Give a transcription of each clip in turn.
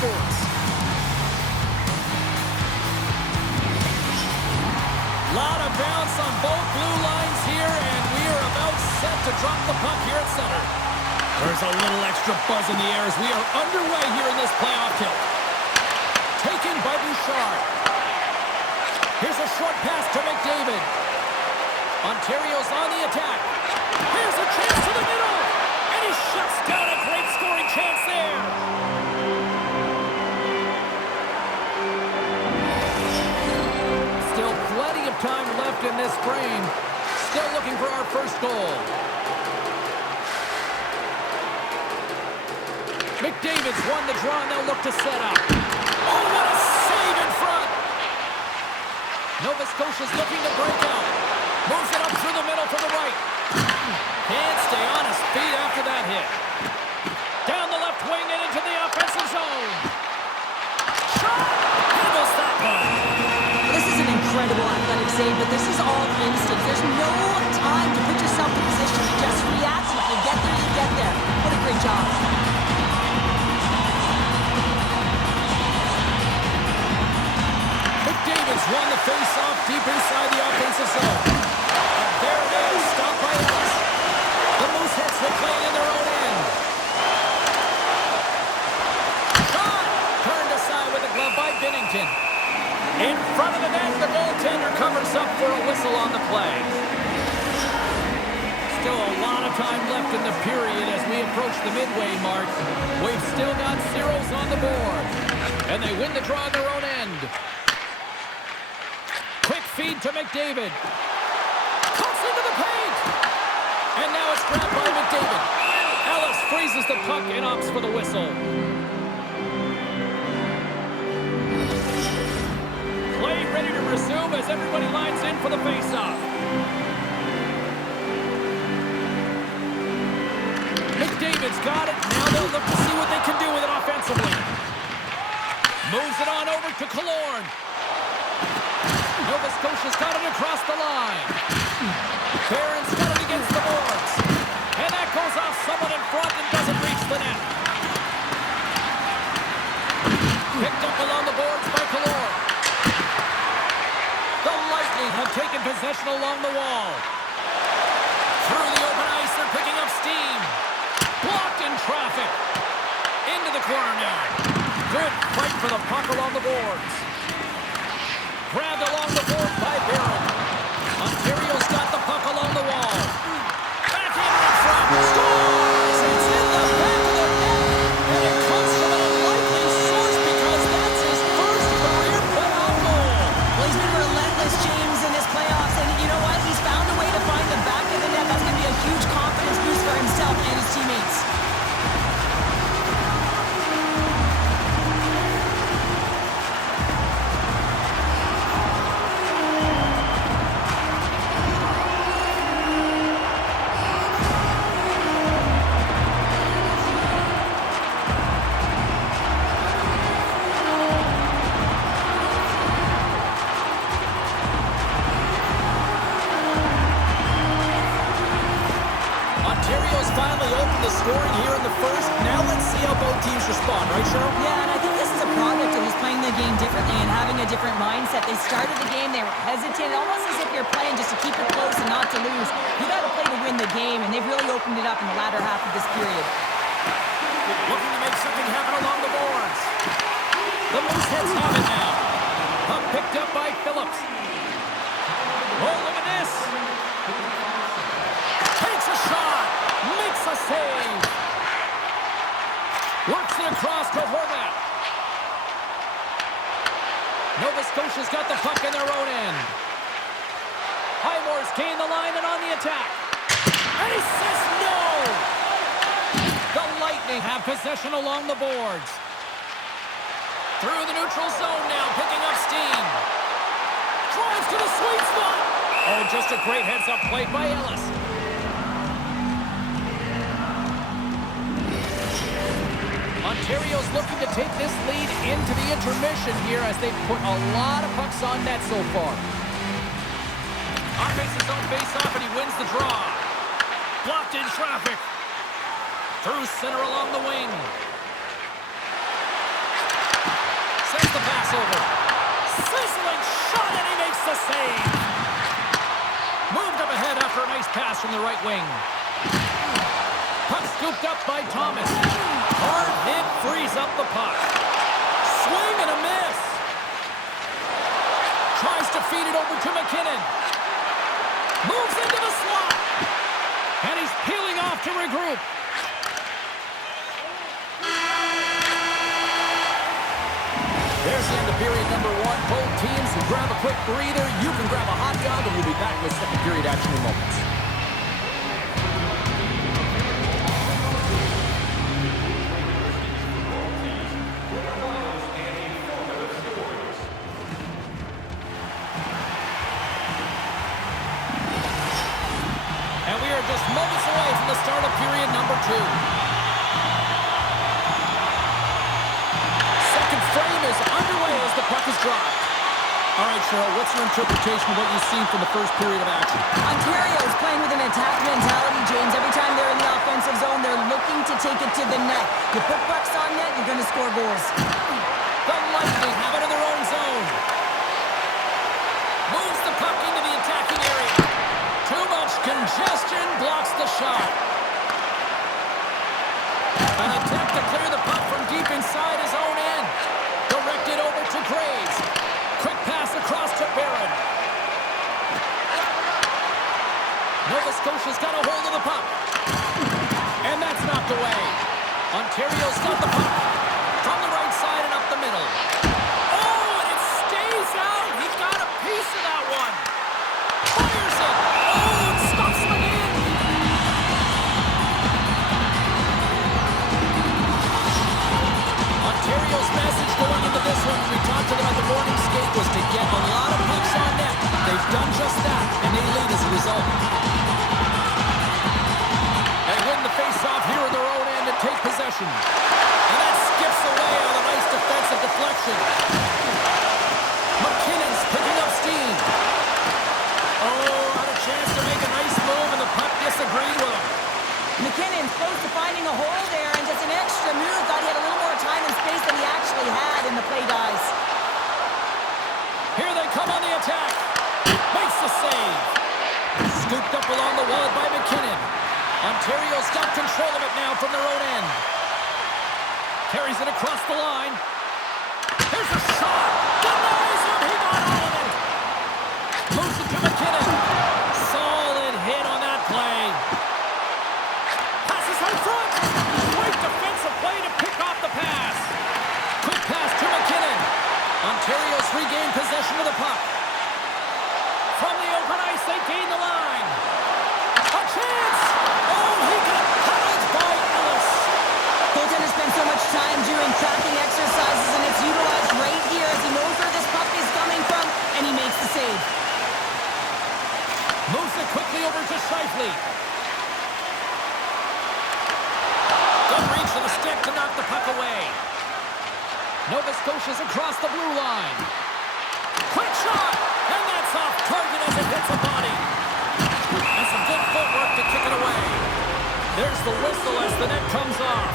Sports. Lot of bounce on both blue lines here, and we are about set to drop the puck here at center. There's a little extra buzz in the air as we are underway here in this playoff tilt. Taken by Bouchard. Here's a short pass to McDavid. Ontario's on the attack. Here's a chance to the middle. And he shuts down a great scoring chance there. Still plenty of time left in this frame. Still looking for our first goal. McDavid's won the draw, and they'll look to set up. Oh, what a save in front! Nova Scotia's looking to break out. Moves it up through the middle to the right. Can't stay on his feet after that hit. Down the left wing and into the offensive zone. Shot! Handles that one. This is an incredible athletic save, but this is all instinct. There's no time to put yourself in position to just react. If you get there, you get there. What a great job. McDavid's won the face-off deep inside the offensive zone. And there it is, stopped by Ellis. The Mooseheads will play in their own end. Shot! Turned aside with a glove by Binnington. In front of the net, the goaltender covers up for a whistle on the play. Still a lot of time left in the period as we approach the midway mark. We've still got zeros on the board. And they win the draw in their own end. Quick feed to McDavid. Cuts into the paint. And now it's grabbed by McDavid. Ellis freezes the puck and opts for the whistle. Play ready to resume as everybody lines in for the faceoff. McDavid's got it. Now they'll look to see what they can do with it offensively. Moves it on over to Killorn. Nova Scotia's got it across the line. Barron's got it against the boards. And that goes off someone in front and doesn't reach the net. Picked up along the boards by Killorn. The Lightning have taken possession along the wall. Through the open ice, they're picking up steam. Blocked in traffic. Into the corner now. Good fight for the puck along the boards. Grabbed along the board by Barron. Ontario's got the puck along the wall. Back in front. Scores! It's in the back of the net. And it comes from an unlikely source because that's his first career playoff goal. Well, he's been relentless, James, in this playoffs. And you know what? He's found a way to find the back of the net. That's going to be a huge confidence boost for himself and his teammates. Ontario's finally opened the scoring here in the first. Now let's see how both teams respond, right, Cheryl? Yeah, and I think this is a product of just playing the game differently and having a different mindset. They started the game, they were hesitant, almost as if you're playing just to keep it close and not to lose. You got to play to win the game, and they've really opened it up in the latter half of this period. Looking to make something happen along the boards. The Mooseheads have it now. Puck picked up by Phillips. Oh, look at this. Takes a shot. Makes a save. Works it across to Horvat. Nova Scotia's got the puck in their own end. Highmore's gained the line and on the attack. And he says no! The Lightning have possession along the boards. Through the neutral zone now, picking up steam. Drives to the sweet spot. Oh, just a great heads-up play by Ellis. Ontario's looking to take this lead into the intermission here as they've put a lot of pucks on net so far. Faces his own face-off and he wins the draw. Blocked in traffic. Through center along the wing. crossover. Sizzling shot, and he makes the save. Moved up ahead after a nice pass from the right wing. Puck scooped up by Thomas. Hard hit frees up the puck. Swing and a miss. Tries to feed it over to McKinnon. Moves into the slot. And he's peeling off to regroup. There's the end of period number one. Both teams can grab a quick breather. You can grab a hot dog, and we'll be back with second period action in moments. And we are just moments away from the start of period number two. Frame is underway as the puck is dropped. All right, Cheryl, what's your interpretation of what you've seen from the first period of action? Ontario is playing with an attack mentality, James. Every time they're in the offensive zone, they're looking to take it to the net. You put pucks on net, you're going to score goals. The Lightning have it in their own zone. Moves the puck into the attacking area. Too much congestion blocks the shot. An attempt to clear the puck from deep inside his own end. Directed over to Graves. Quick pass across to Barron. Nova Scotia's got a hold of the puck. And that's knocked away. Ontario's got the puck. From the right side and up the middle. Oh, and it stays out. He got a piece of that one. Fires it. Oh, it stops him again. Ontario's message going into this one, we talked to them at the morning skate, was to get a lot of pucks on net. They've done just that, and they lead as a result. They win the face-off here in their own end and take possession. And that skips away on a nice defensive deflection. McKinnon's picking up steam. Oh, had a chance to make a nice move, and the puck disagreed with him. McKinnon's close to finding a hole there, and just an extra move. Thought he had a little more time and space than he actually had, and the play dies. Here they come on the attack. Makes the save. Scooped up along the wall by McKinnon. Ontario's got control of it now from their own end. Carries it across the line. Here's a shot. Denies him. He got all of it. Moves it to McKinnon. Solid hit on that play. Passes out front. Great defensive play to pick off the pass. Quick pass to McKinnon. Ontario's regained possession of the puck. From the open ice, they gain the line. A chance! Oh, he got held by Ellis. Goaltender spends so much time doing tracking exercises, and it's utilized right here as he knows where this puck is coming from, and he makes the save. Moves it quickly over to Scheifele. Good reach of the stick to knock the puck away. Nova Scotia's across the blue line. Quick shot! And that's off target as it hits a body. And some good footwork to kick it away. There's the whistle as the net comes off.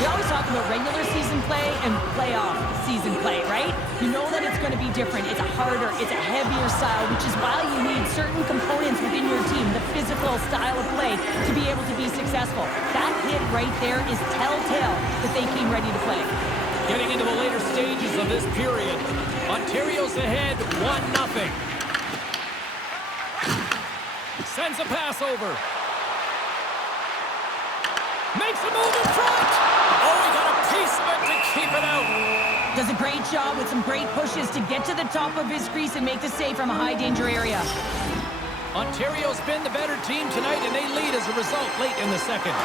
We always talk about regular season play and playoff season play, right? You know that it's going to be different. It's a harder, it's a heavier style, which is why you need certain components within your team, the physical style of play, to be able to be successful. That hit right there is telltale that they came ready to play. Getting into the later stages of this period, Ontario's ahead 1-0. Sends a pass over. Makes a move in front. Oh, he got a piece of it to keep it out. Does a great job with some great pushes to get to the top of his crease and make the save from a high-danger area. Ontario's been the better team tonight, and they lead as a result late in the second.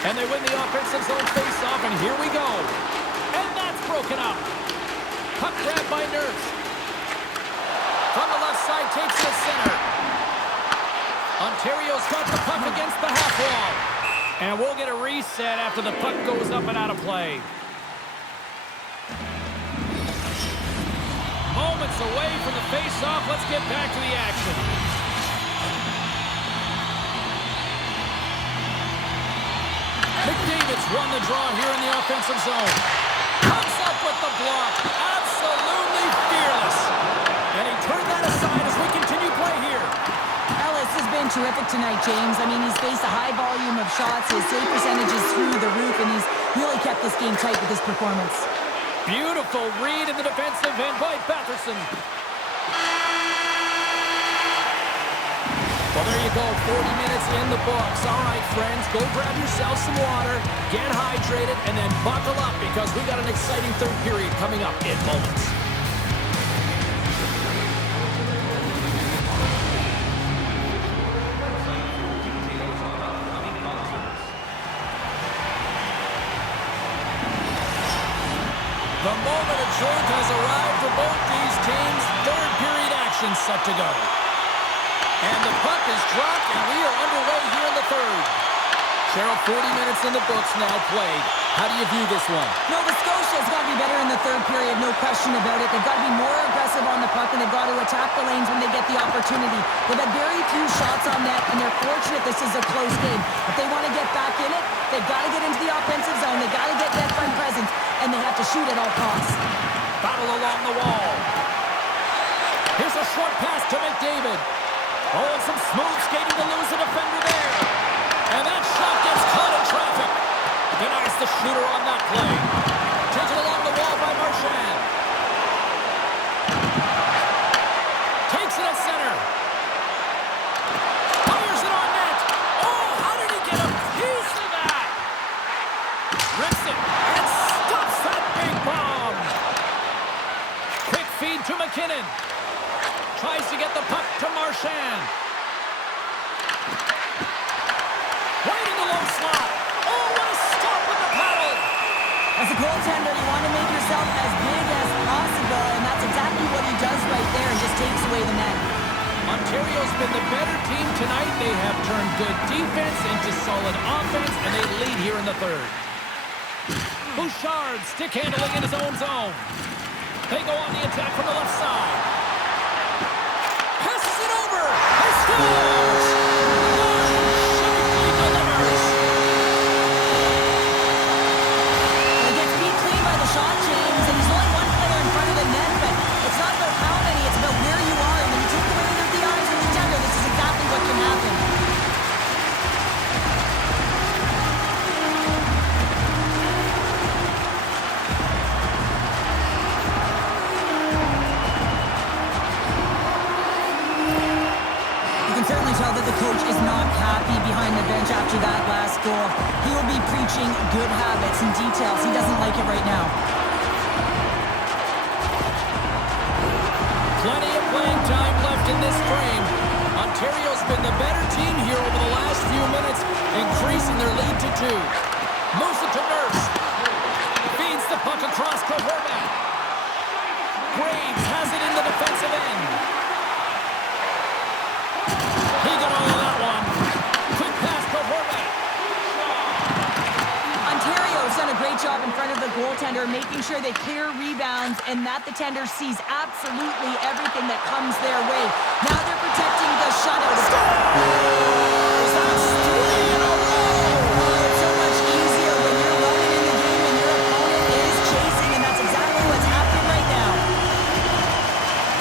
And they win the offensive zone face-off, and here we go. And that's broken up. Puck grab by Nurse. From the left side, takes it to center. Ontario's got the puck against the half wall. And we'll get a reset after the puck goes up and out of play. Moments away from the face-off. Let's get back to the action. McDavid's run the draw here in the offensive zone. Comes up with the block. Absolutely fearless. And he turned that aside as we continue play here. Ellis has been terrific tonight, James. I mean, he's faced a high volume of shots. His save percentage is through the roof, and he's really kept this game tight with his performance. Beautiful read in the defensive end by Batherson. Well, there you go, 40 minutes in the books. All right, friends, go grab yourself some water, get hydrated, and then buckle up because we got an exciting third period coming up in moments. The moment of truth has arrived for both these teams. Third period action set to go. And the puck is dropped, and we are underway here in the third. Cheryl, 40 minutes in the books now played. How do you view this one? No, the Scotia's got to be better in the third period, no question about it. They've got to be more aggressive on the puck, and they've got to attack the lanes when they get the opportunity. They've had very few shots on net, and they're fortunate this is a close game. If they want to get back in it, they've got to get into the offensive zone. They've got to get net front presence, and they have to shoot at all costs. Battle along the wall. Here's a short pass to McDavid. Oh, and some smooth skating to lose a defender there. And that shot gets caught in traffic. Denies the shooter on that play. Taken along the wall by Marchand. Takes it at center. Fires it on net. Oh, how did he get a piece of that? Rips it and stops that big bomb. Quick feed to McKinnon. Tries to get the puck to Marchand. Right in the low slot. Oh, what a stop with the paddle. As a goaltender, you want to make yourself as big as possible, and that's exactly what he does right there and just takes away the net. Ontario's been the better team tonight. They have turned good defense into solid offense, and they lead here in the third. Bouchard stick handling in his own zone. They go on the attack from the left side. Passes it over. He scores! Safely delivers. He gets beat clean by the shot, James, and he's only one player in front of the net, but it's not about how many, it's about where you are. And when you take away the eyes of the defender, this is exactly what can happen. Certainly tell that the coach is not happy behind the bench after that last goal. He will be preaching good habits and details. He doesn't like it right now. Plenty of playing time left in this frame. Ontario's been the better team here over the last few minutes, increasing their lead to 2. Moves it to Nurse. Feeds the puck across to Horvat. Graves has it in the defensive end. He got all of that one. Quick pass to Horvat. Ontario's done a great job in front of the goaltender, making sure they clear rebounds and that the tender sees absolutely everything that comes their way. Now they're protecting the shutout. Scores! That's 3 in a row! It's so much easier when you're running in the game and your opponent is chasing, and that's exactly what's happening right now.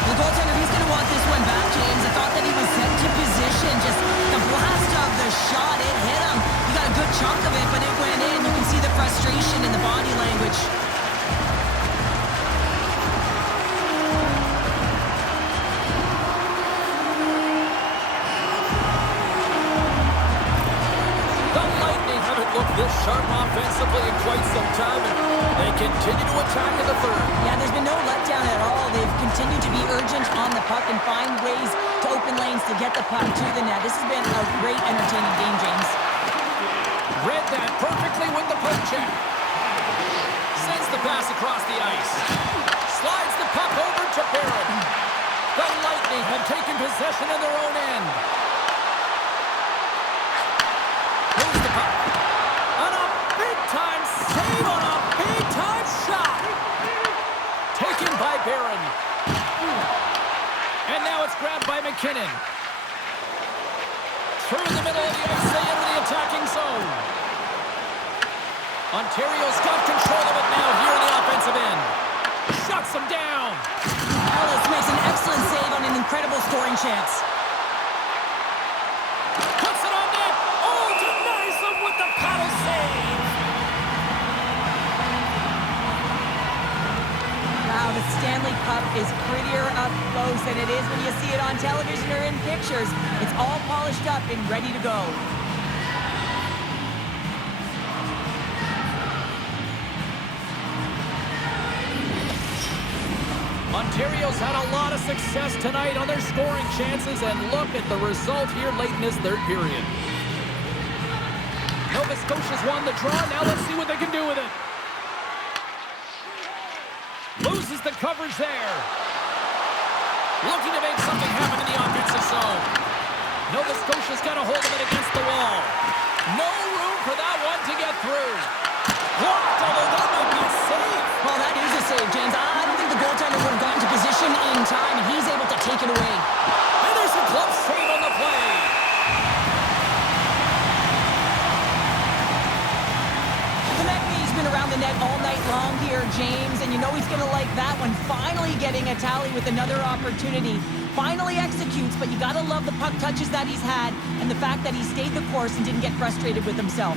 The goaltender, he's going to want this one back, James. I thought that he was sent to position. Just the blast of the shot, it hit him. He got a good chunk of it, but it went in. You can see the frustration in the body language. The Lightning haven't looked this sharp offensively in quite some time, and they continue to attack in the third. Yeah, there's been no letdown at all. They've continued to be urgent on the puck and find ways to open lanes to get the puck to the net. This has been a great, entertaining game, James. Read that perfectly with the poke check. Sends the pass across the ice. Slides the puck over to Barron. The Lightning have taken possession in their own end. Moves the puck. On a big-time save on a big-time shot. Taken by Barron. And now it's grabbed by McKinnon. Through the middle of the ice, they enter the attacking zone. Ontario's got control of it now here in the offensive end. Shuts them down. Ellis makes an excellent save on an incredible scoring chance. Puts it on net. Oh, denies them with the paddle save. Wow, the Stanley Cup is prettier up close than it is when you see it on television or in pictures. It's all polished up and ready to go. Ontario's had a lot of success tonight on their scoring chances, and look at the result here late in this third period. Nova Scotia's won the draw. Now let's see what they can do with it. Loses the coverage there. Looking to make something happen in the offensive zone. Nova Scotia's got a hold of it against the wall. No room for that one to get through. Blocked, although that might be a save. Well, that is a save, James. I don't think the goaltender would have gotten to position in time, and he's able to take it away. And there's a glove save on the play. Konechny's been around the net all night long here, James, and you know he's going to like that one. Finally getting a tally with another opportunity. Finally executes, but you got to love the puck touches that he's had and the fact that he stayed the course and didn't get frustrated with himself.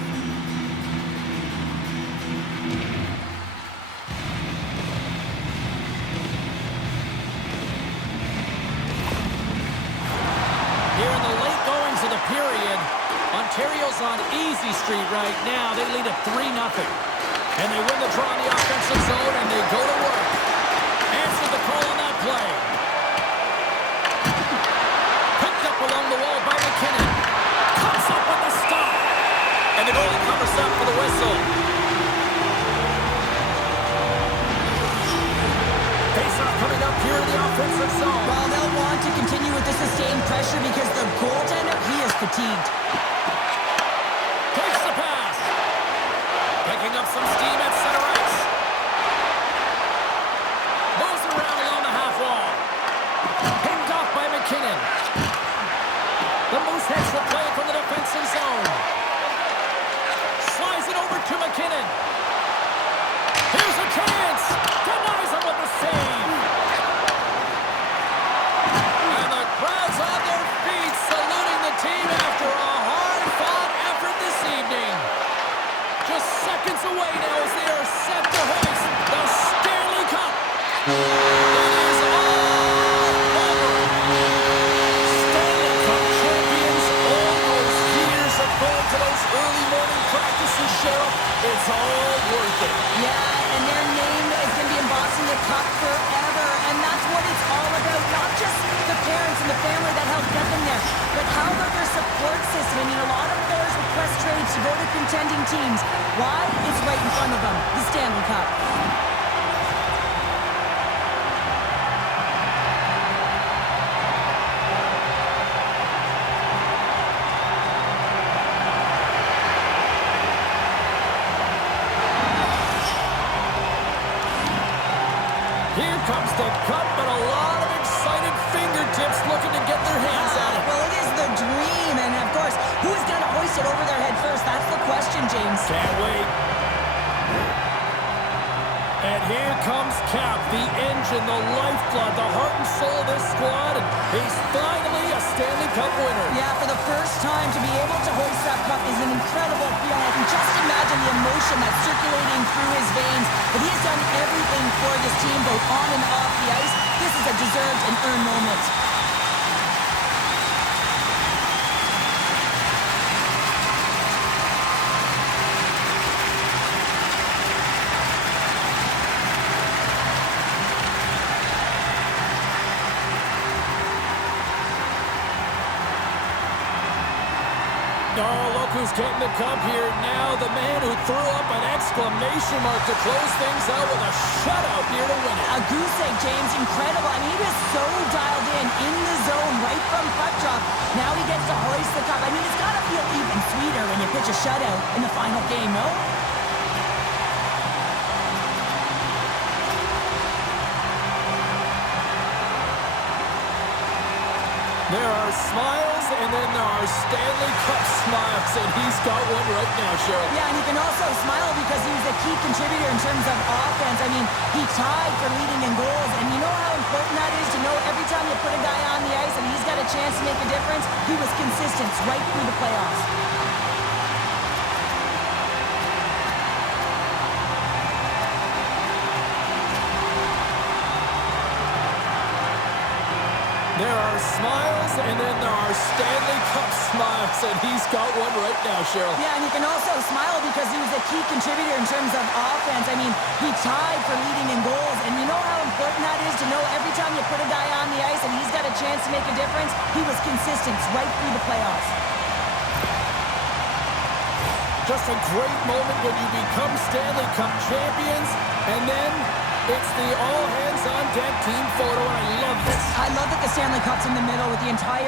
Here in the late goings of the period, Ontario's on easy street right now. They lead at 3-0. And they win the draw in the offensive zone, and they go to work. Answer the call on that play. Picked up along the wall by McKinnon. Comes up with the stop. And the goalie covers up for the whistle. Face-off coming up here in the offensive zone. Well, they'll want to continue with the sustained pressure because the goaltender, he is fatigued. Takes the pass. Picking up some steam at center ice. Moves it around along the half wall. Picked off by McKinnon. The Moose heads for play from the defensive zone. Slides it over to McKinnon. Here's a chance. Denies him with the save. And the crowd's on their feet saluting the team after a hard-fought effort this evening. Just seconds away now as they are set to hoist the Stanley Cup. It is all over. Stanley Cup champions, all those years of going to those early morning practices, Sheriff, it's all worth it. Yeah, and their name is going to be embossed in the cup forever, and that's what it's all about. Not just the parents and the family that helped get them there, but how about their support system? I mean, a lot of players request trades to go to contending teams. Why? It's right in front of them, the Stanley Cup. Here comes the cup, and a lot of excited fingertips looking to get their hands on it. Well, it is the dream, and of course, who is going to hoist it over their head first? That's the question, James. Can't wait. And here comes Cap, the engine, the lifeblood, the heart and soul of this squad, and he's finally a Stanley Cup winner. Yeah, for the first time to be able to hoist that cup is an incredible feeling. I can just imagine the emotion that's circulating through his veins. But he has done everything for this team, both on and off the ice. This is a deserved and earned moment. Oh, look who's getting the cup here now. The man who threw up an exclamation mark to close things out with a shutout here to win it. A goose egg, James. Incredible. I mean, he was so dialed in the zone right from puck drop. Now he gets to hoist the cup. I mean, it's got to feel even sweeter when you pitch a shutout in the final game, no? There are smiles, and then there are Stanley Cup smiles, and he's got one right now, Cheryl. Yeah, and he can also smile because he was a key contributor in terms of offense. I mean, he tied for leading in goals, and you know how important that is to know every time you put a guy on the ice and he's got a chance to make a difference? He was consistent right through the playoffs. There are smiles, and then there are Stanley Cup smiles, and he's got one right now, Cheryl. Yeah, and he can also smile because he was a key contributor in terms of offense. I mean, he tied for leading in goals, and you know how important that is to know every time you put a guy on the ice and he's got a chance to make a difference? He was consistent right through the playoffs. Just a great moment when you become Stanley Cup champions, and then it's the all-hands-on-deck team photo, and I love this. I love that the Stanley Cup's in the middle with the entire